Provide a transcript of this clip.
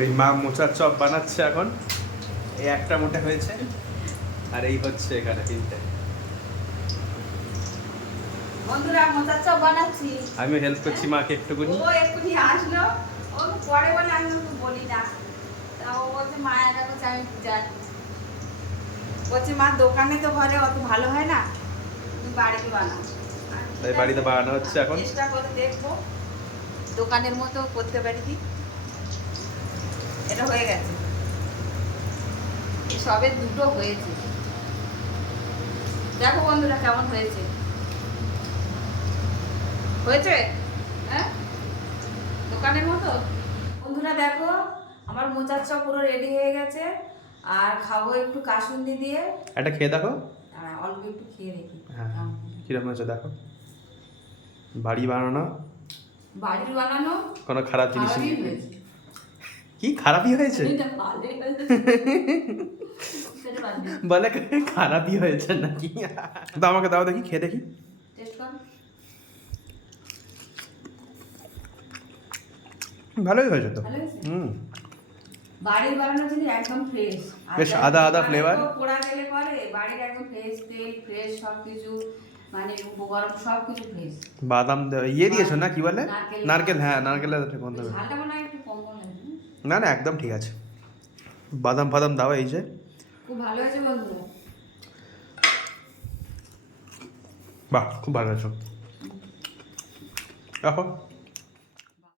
এই মা মোচার চপ বানাচ্ছে এখন। এই একটা মোটা হয়েছে আর এই হচ্ছে এখানে তিনটে। বন্ধুরা মোচার চপ বানাচ্ছি। আমি হেল্প করছি মাকে একটুকুনি। ও এক্ষুনি আসলো, ও পরে বলে আমি ওকে বলি না। তা ও বলছে মা একা করছে, আমি জানি। বলছে মা দোকানে তো ঘরে অত ভালো হয় না, তুমি বাড়িতে বানাও। তাই বাড়িতে বানানো হচ্ছে এখন। চেষ্টা করে দেখবো দোকানের মতো করতে পারি কি। এটা হয়ে গেছে, সবে দুটো হয়েছে। দেখো বন্ধুরা কেমন হয়েছে, হয়েছে হ্যাঁ দোকানের মতো। বন্ধুরা দেখো আমার মোচার চপ পুরো রেডি হয়ে গেছে। আর খাবো একটু কাসুন্দি দিয়ে। এটা খেয়ে দেখো। অল্প একটু খেয়ে দেখি হ্যাঁ কিরকম হয়েছে দেখো। বাড়ি বানানো, বাড়ির বানানো কোনো খারাপ জিনিস খারাপই নেই। হয়েছে। কি খারাপই হয়েছে? এটা ভালোই হয়েছে। সেটা বাদ দে। বলে খারাপই হয়েছে নাকি? দাও আমাকে, দাও দেখি, খেয়ে দেখি। টেস্ট কর। ভালোই হয়েছে তো। ভালো হয়েছে? হুম। বাড়ির বানানো জিনিস একদম ফ্রেশ। বেশ আদা আদা ফ্লেভার। পোড়া তেলে করে, বাড়ির একদম ফ্রেশ তেল, ফ্রেশ সবকিছু, মানে উপকরণ সবকিছু ফ্রেশ। বাদাম ইয়ে দিয়েছো না, কি বলে? নারকেল। নারকেল, হ্যাঁ নারকেলের গন্ধ। ঝালটা মনে হয় একটু কম কম লাগে। না না একদম ঠিক আছে। বাদাম ফাদাম দাও এই যে। খুব ভালো হয়েছে বন্ধুরা। বাহ খুব ভালো হয়েছে। দেখো